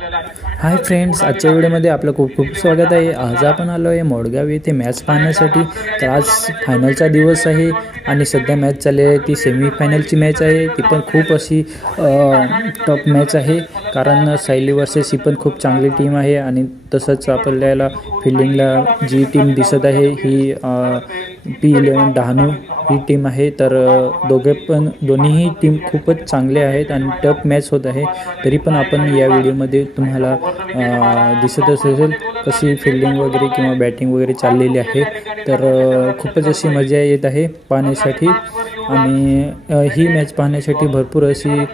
Hi friends, आजच्या व्हिडिओमध्ये आपलं खूप खूप स्वागत आहे। आज आपण आलो आहे मोडगाव येथे मॅच पाहण्यासाठी। तर आज फायनलचा दिवस आहे आणि सध्या मॅच चालली आहे ती सेमीफायनलची मॅच आहे। ती पण खूप अशी टॉप मॅच आहे, कारण सायली वर्सेस ही पण खूप चांगली टीम आहे। आणि तसंच आपल्याला फिल्डिंगला जी टीम दिसत आहे ही P11 डहाणू ही टीम आहे। तर दोन्हीही टीम खूपच चांगले आहेत आणि टफ मॅच होत आहे। तरी पण आपण या व्हिडिओमध्ये तुम्हाला दिसत असेल कशी फिल्डिंग वगैरे किंवा बॅटिंग वगैरे चाललेली आहे। तर खूपच अशी मजा येत आहे पाहण्यासाठी आणि ही मॅच पाहण्यासाठी भरपूर अशी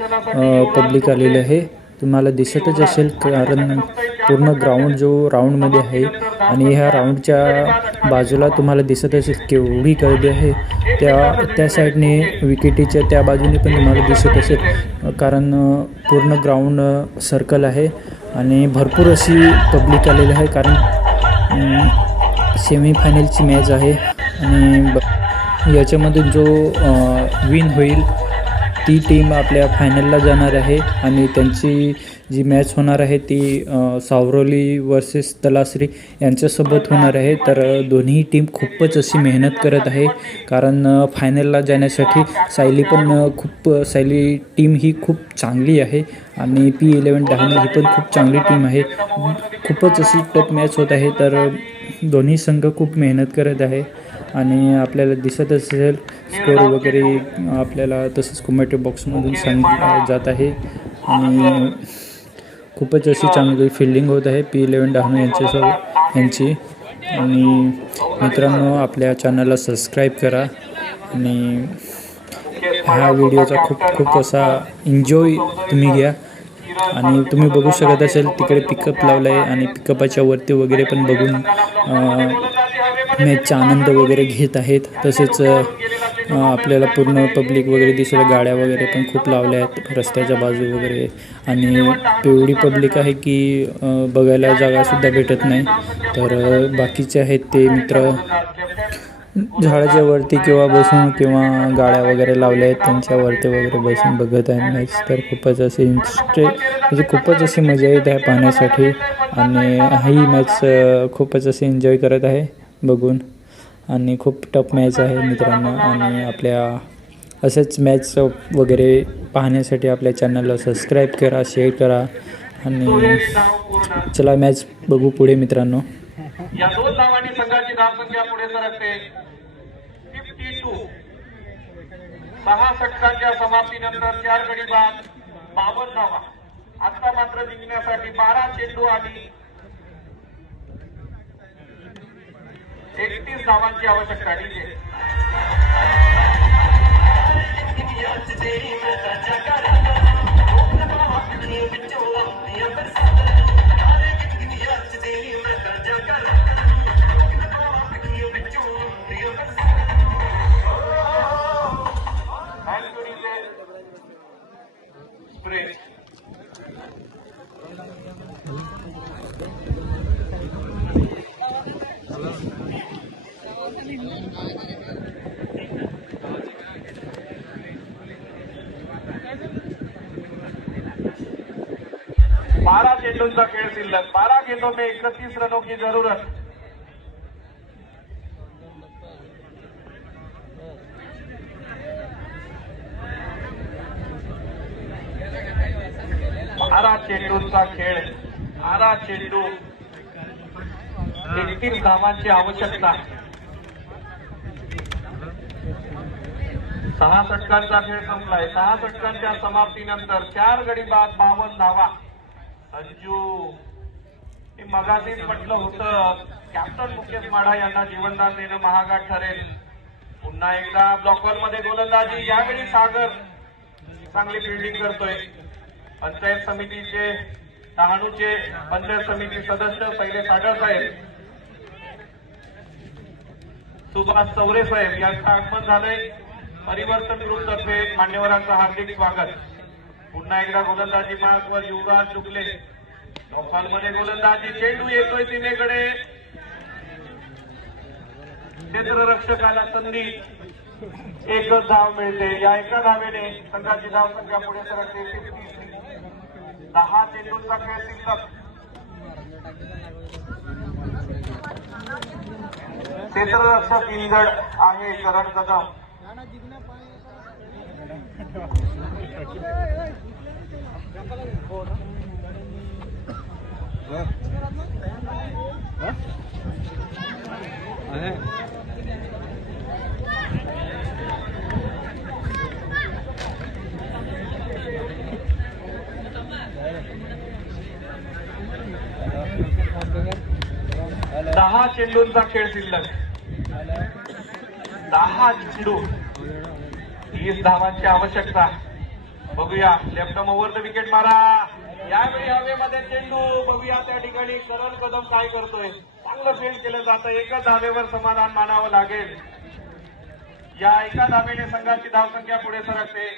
पब्लिक आलेली आहे। तुम्हाला दिसतच असेल, कारण पूर्ण ग्राउंड जो राऊंडमध्ये आहे आणि ह्या राऊंडच्या बाजूला तुम्हाला दिसत असेल केवढी गर्दी आहे। त्या साईडने विकेटीच्या त्या बाजूने पण तुम्हाला दिसत असेल, कारण पूर्ण ग्राउंड सर्कल आहे आणि भरपूर अशी पब्लिक आलेली आहे, कारण सेमीफायनलची मॅच आहे। आणि याच्यामधून जो विन होईल ती टीम आपल्या फायनलला जाणार आहे आणि त्यांची जी मॅच होणार आहे ती सावरोली वर्सेस तलासरी यांच्यासोबत होणार आहे। तर दोन्ही टीम खूपच अशी मेहनत करत आहे, कारण फायनलला जाण्यासाठी सायली टीम ही खूप चांगली आहे आणि P11 डहाणू ही पण खूप चांगली टीम आहे। खूपच अशी टफ मॅच होत आहे, तर दोन्ही संघ खूप मेहनत करत आहे आणि आपल्याला दिसत असेल स्कोर वगैरे आपल्याला तसंच कमेंट बॉक्समधून सांगितलं जात आहे। आणि खूपच अशी चांगली फिल्डिंग होत आहे P11 डहाणू यांची। आणि मित्रांनो, आपल्या चॅनलला सबस्क्राईब करा आणि ह्या व्हिडिओचा खूप असा एन्जॉय तुम्ही घ्या। आणि तुम्ही बघू शकत असेल तिकडे पिकअप लावला आहे आणि पिकअपाच्या वरती वगैरे पण बघून मॅचचा आनंद वगैरे घेत आहेत। तसेच आपल्याला पूर्ण पब्लिक वगैरे दिसेल, गाड्या वगैरे पण खूप लावल्या आहेत रस्त्याच्या बाजू वगैरे। आणि एवढी पब्लिक आहे की बघायला जागासुद्धा भेटत नाही। तर बाकीचे आहेत ते मित्र झाडाच्या वरती किंवा गाड्या वगैरे लावल्या आहेत त्यांच्यावरती वगैरे बसून बघत आहे मॅच। तर खूपच असे म्हणजे खूपच अशी मजा येत आहे पाहण्यासाठी आणि ही मॅच खूपच असे एन्जॉय करत आहे बघून। आणि खूप टफ मॅच आहे मित्रांनो, आणि आपल्या असेच मॅच वगैरे पाहण्यासाठी आपल्या चॅनलला सबस्क्राईब करा, शेअर करा आणि चला मॅच बघू पुढे मित्रांनो। या दोन धावांनी संघाची धावसंख्या पुढे सरकते 52। 6 षटकांच्या समाप्तीनंतर 4 गडी बाद 52 धावा। आता मात्र जिंकण्यासाठी 12 चेंडू आणि 31 धावांची आवश्यकता आहे। बारह चेंडूंचा खेळ शिल्लक, 12 गेंदों में 31 रनों की जरूरत। बारा चेंडूंचा खेळ, 12 चेंडू 31 धावांची आवश्यकता। 6 षटकांचा खेळ संपलाय। 6 षटकांच्या समाप्तीनंतर 4 गडी बाद 52 धावा। संजू, मी मगाशीच म्हटलं होतं कॅप्टन मुकेश माढा यांना जीवनदान देणं महागात ठरेल। पुन्हा एकदा ब्लॉकवर मध्ये गोलंदाजी, यावेळी सागर चांगली फिल्डिंग करतोय। पंचायत समितीचे डहाणूचे पंचायत समिती सदस्य शैलेश सागर साहेब, सुभाष चौरे साहेब यांचं आगमन झालंय। परिवर्तन ग्रुप तर्फे मान्यवरांचं हार्दिक स्वागत। पुन्हा एकदा गोलंदाजी मार्कवर युवराज शुक्ले, मध्ये गोलंदाजी, चेंडू येतोय सीमेकडे, क्षेत्ररक्षकाला संधी, एकच धाव मिळते। या एका धावेने संघाची धावसंख्या पुढे सरकते 53। 10 चेंडूंचा खेळ शिल्लक. क्षेत्ररक्षक इंजड आहे करण कदम. दहा चेंडूंचा खेळ शिल्लक. 10 चेंडू 30 धावांची आवश्यकता. बघूया लेफ्ट ओव्हर द विकेट मारा. यावेळी हवेमध्ये चेंडू. बघूया त्या ठिकाणी करण कदम काय करतोय. चांगलं फील्ड केलं जातं. एका धावेवर समाधान मानावं लागेल. या एका धावेने संघाची धावसंख्या पुढे सरकते.